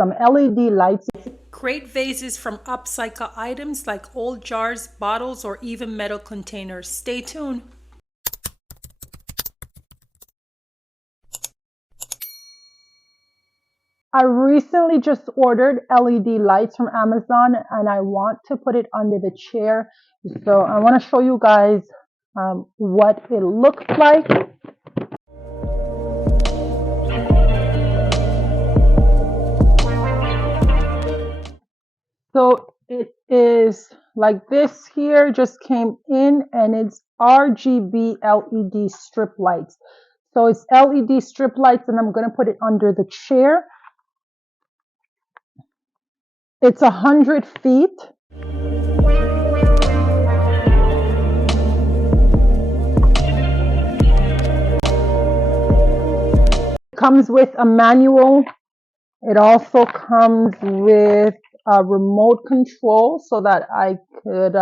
some LED lights. Create vases from upcycle items like old jars, bottles, or even metal containers. Stay tuned. I recently just ordered LED lights from Amazon and I want to put it under the chair. So I want to show you guys what it looks like. So it is like this here, just came in, and it's RGB LED strip lights. So it's LED strip lights, and I'm going to put it under the chair. It's 100 feet. It comes with a manual. It also comes with a remote control so that I could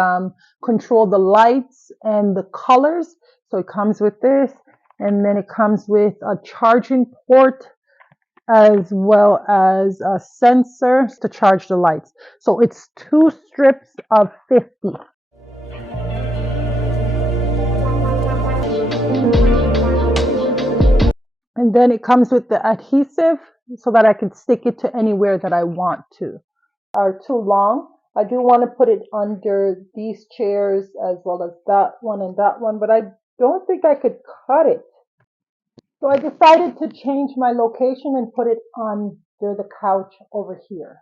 control the lights and the colors. So it comes with this, and then it comes with a charging port as well as a sensor to charge the lights. So it's 2 strips of 50. And then it comes with the adhesive so that I can stick it to anywhere that I want to. Are too long. I do want to put it under these chairs as well as that one and that one, but I don't think I could cut it. So I decided to change my location and put it under the couch over here.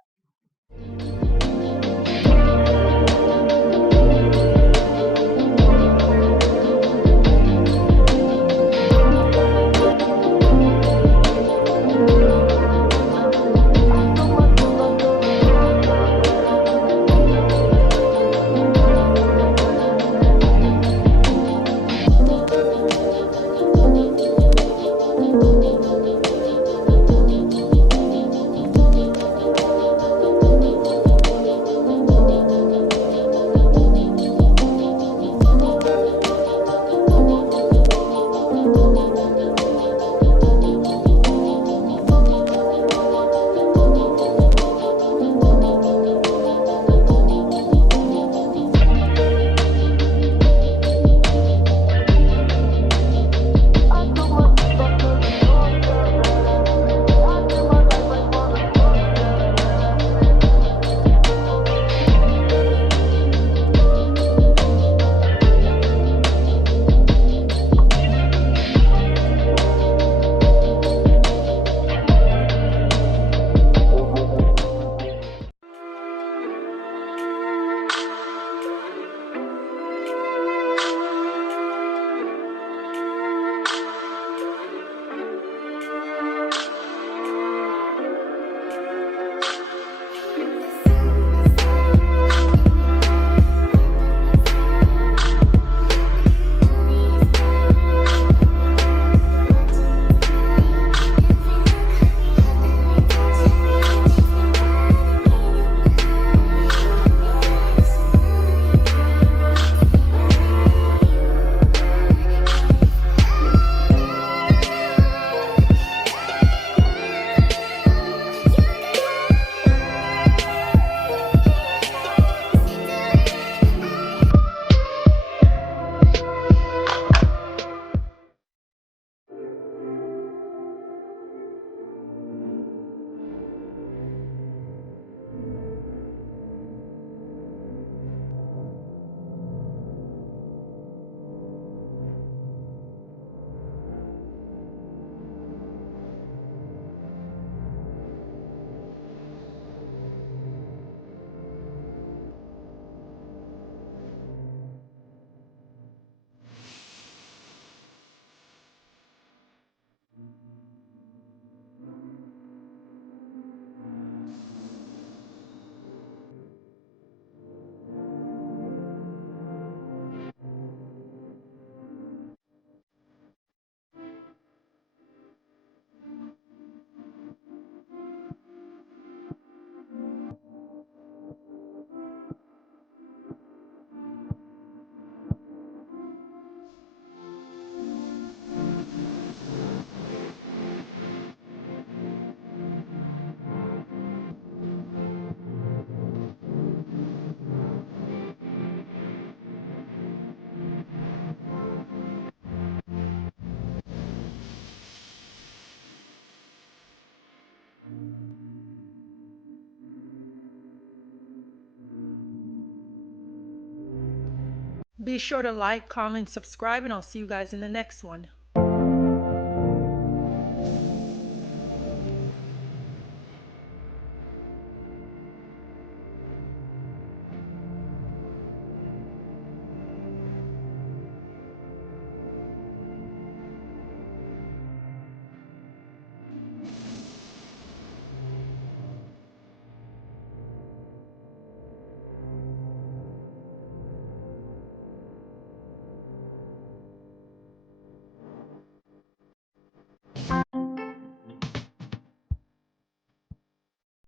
Be sure to like, comment, subscribe, and I'll see you guys in the next one.